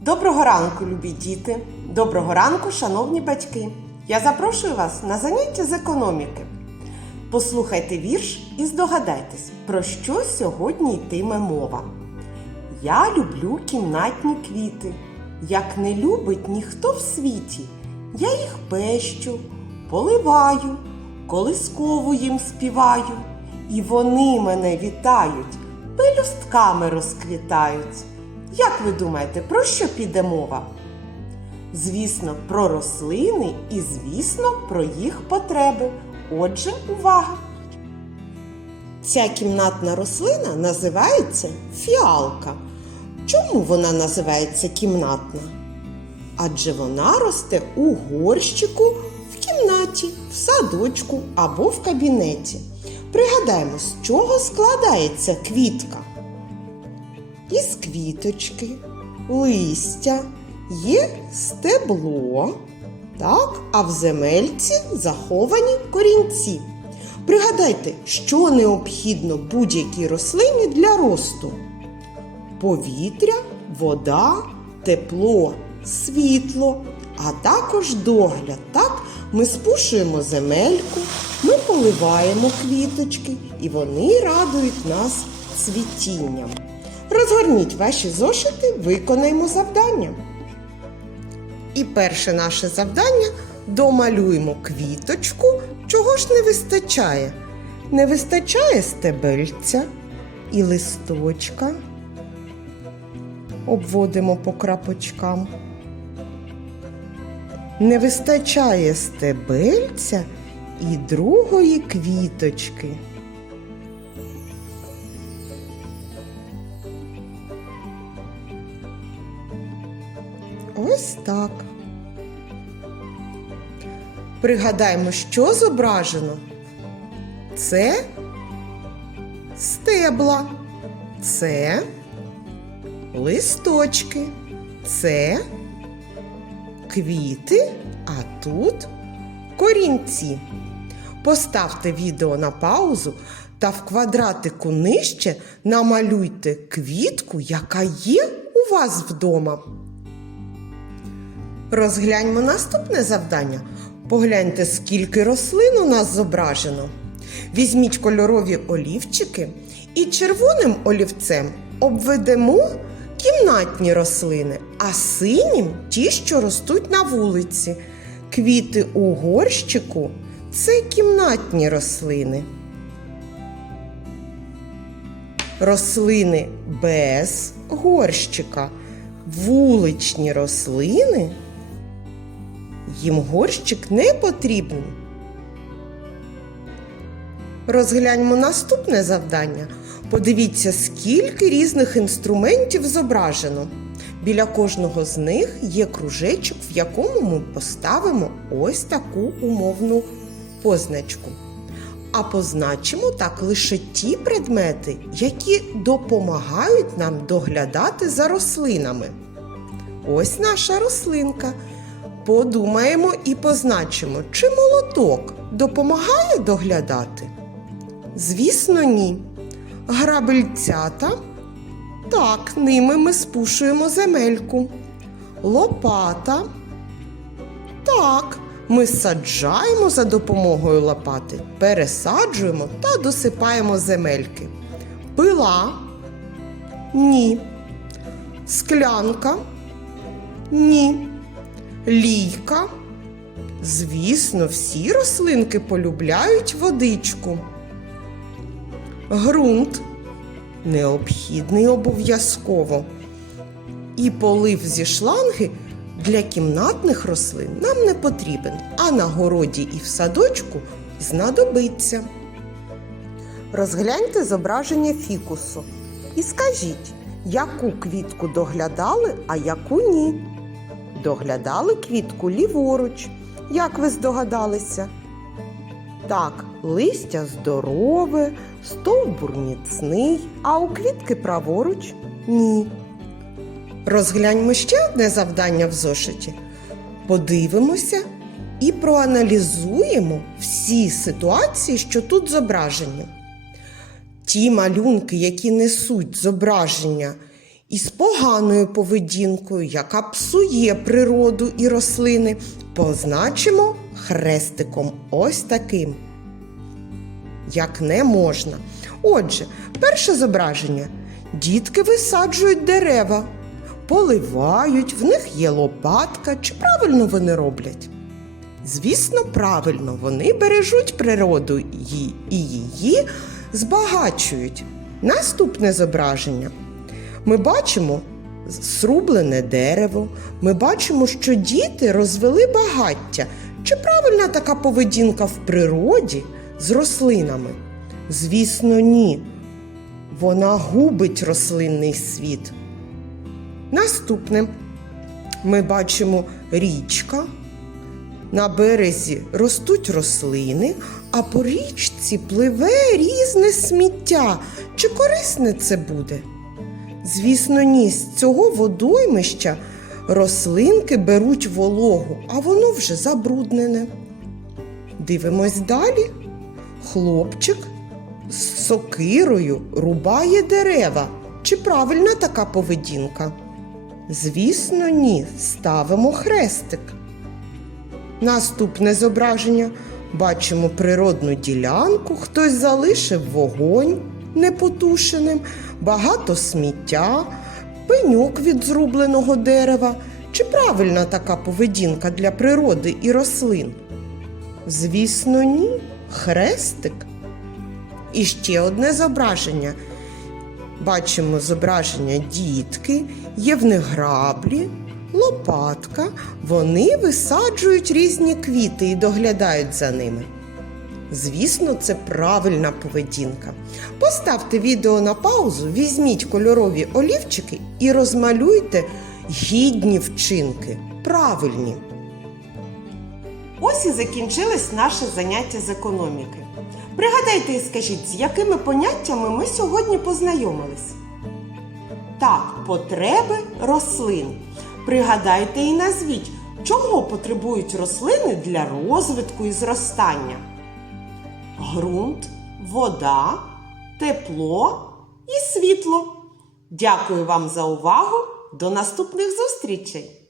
Доброго ранку, любі діти! Доброго ранку, шановні батьки! Я запрошую вас на заняття з економіки. Послухайте вірш і здогадайтесь, про що сьогодні йтиме мова. Я люблю кімнатні квіти, як не любить ніхто в світі. Я їх пещу, поливаю, колискову їм співаю, і вони мене вітають, пелюстками розквітають. Як ви думаєте, про що піде мова? Звісно, про рослини і, звісно, про їх потреби. Отже, увага! Ця кімнатна рослина називається фіалка. Чому вона називається кімнатна? Адже вона росте у горщику в кімнаті, в садочку або в кабінеті. Пригадаємо, з чого складається квітка. Із квіточки, листя, є стебло, так, а в земельці заховані корінці. Пригадайте, що необхідно будь-якій рослині для росту: повітря, вода, тепло, світло, а також догляд. Так, ми спушуємо земельку, ми поливаємо квіточки, і вони радують нас цвітінням. Розгорніть ваші зошити, виконаємо завдання. І перше наше завдання домалюємо квіточку, чого ж не вистачає. Не вистачає стебельця і листочка. Обводимо по крапочкам. Не вистачає стебельця і другої квіточки. Ось так. Пригадаємо, що зображено. Це стебла, це листочки, це квіти, а тут корінці. Поставте відео на паузу та в квадратику нижче намалюйте квітку, яка є у вас вдома. Розгляньмо наступне завдання. Погляньте, скільки рослин у нас зображено. Візьміть кольорові олівчики і червоним олівцем обведемо кімнатні рослини, а синім ті, що ростуть на вулиці. Квіти у горщику це кімнатні рослини. Рослини без горщика, вуличні рослини. Їм горщик не потрібен. Розгляньмо наступне завдання. Подивіться, скільки різних інструментів зображено. Біля кожного з них є кружечок, в якому ми поставимо ось таку умовну позначку. А позначимо так лише ті предмети, які допомагають нам доглядати за рослинами. Ось наша рослинка. Подумаємо і позначимо, чи молоток допомагає доглядати? Звісно, ні. Грабельцята. Так, ними ми спушуємо земельку. Лопата. Так, ми саджаємо за допомогою лопати, пересаджуємо та досипаємо земельки. Пила. Ні. Склянка. Ні. Лійка. Звісно, всі рослинки полюбляють водичку. Грунт необхідний обов'язково. І полив зі шланги для кімнатних рослин нам не потрібен, а на городі і в садочку знадобиться. Розгляньте зображення фікусу і скажіть, яку квітку доглядали, а яку ні. Доглядали квітку ліворуч. Як ви здогадалися? Так, листя здорове, стовбур міцний, а у квітки праворуч ні. Розгляньмо ще одне завдання в зошиті. Подивимося і проаналізуємо всі ситуації, що тут зображені. Ті малюнки, які несуть зображення із поганою поведінкою, яка псує природу і рослини, позначимо хрестиком ось таким. Як не можна. Отже, перше зображення. Дітки висаджують дерева, поливають, в них є лопатка. Чи правильно вони роблять? Звісно, правильно, вони бережуть природу і її збагачують. Наступне зображення. Ми бачимо срублене дерево, ми бачимо, що діти розвели багаття. Чи правильна така поведінка в природі з рослинами? Звісно, ні. Вона губить рослинний світ. Наступне ми бачимо річка. На березі ростуть рослини, а по річці пливе різне сміття. Чи корисне це буде? Звісно, ні, з цього водоймища рослинки беруть вологу, а воно вже забруднене. Дивимось далі. Хлопчик з сокирою рубає дерева. Чи правильна така поведінка? Звісно, ні. Ставимо хрестик. Наступне зображення. Бачимо природну ділянку, хтось залишив вогонь непотушеним, багато сміття, пеньок від зрубленого дерева. Чи правильна така поведінка для природи і рослин? Звісно, ні. Хрестик. І ще одне зображення. Бачимо зображення дітки, є в них граблі, лопатка. Вони висаджують різні квіти і доглядають за ними. Звісно, це правильна поведінка. Поставте відео на паузу, візьміть кольорові олівчики і розмалюйте гідні вчинки. Правильні. Ось і закінчилось наше заняття з економіки. Пригадайте і скажіть, з якими поняттями ми сьогодні познайомились? Так, потреби рослин. Пригадайте і назвіть, чого потребують рослини для розвитку і зростання. Грунт, вода, тепло і світло. Дякую вам за увагу. До наступних зустрічей!